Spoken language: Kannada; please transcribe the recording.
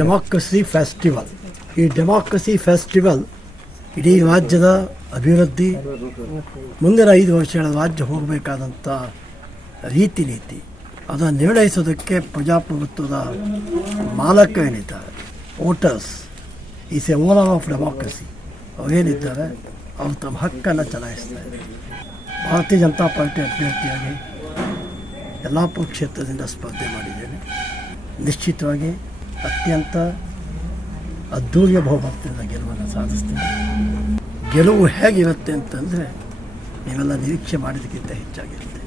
Democracy festival. ಈ ಡೆಮಾಕ್ರಸಿ ಫೆಸ್ಟಿವಲ್ ಇಡೀ ರಾಜ್ಯದ ಅಭಿವೃದ್ಧಿ, ಮುಂದಿನ 5 ವರ್ಷಗಳ ರಾಜ್ಯ ಹೋಗಬೇಕಾದಂಥ ರೀತಿ ನೀತಿ ಅದನ್ನು ನಿರ್ಣಯಿಸೋದಕ್ಕೆ ಪ್ರಜಾಪ್ರಭುತ್ವದ ಮಾಲಕರೇನಿದ್ದಾರೆ, voters is A owner of democracy, ಅವರೇನಿದ್ದಾರೆ ಅವರು ತಮ್ಮ ಹಕ್ಕನ್ನು ಚಲಾಯಿಸ್ತಾರೆ. ಭಾರತೀಯ ಜನತಾ ಪಾರ್ಟಿ ಅಭ್ಯರ್ಥಿಯಾಗಿ ಯಲ್ಲಾಪುರ ಕ್ಷೇತ್ರದಿಂದ ಸ್ಪರ್ಧೆ ಮಾಡಿದ್ದೇನೆ. ನಿಶ್ಚಿತವಾಗಿ ಅತ್ಯಂತ ಅದ್ಧೂರಿಯ ಬಹುಮತದಿಂದ ಗೆಲುವನ್ನು ಸಾಧಿಸ್ತೀನಿ. ಗೆಲುವು ಹೇಗಿರುತ್ತೆ ಅಂತಂದರೆ ನೀವೆಲ್ಲ ನಿರೀಕ್ಷೆ ಮಾಡಿದ್ದಕ್ಕಿಂತ ಹೆಚ್ಚಾಗಿರುತ್ತೆ.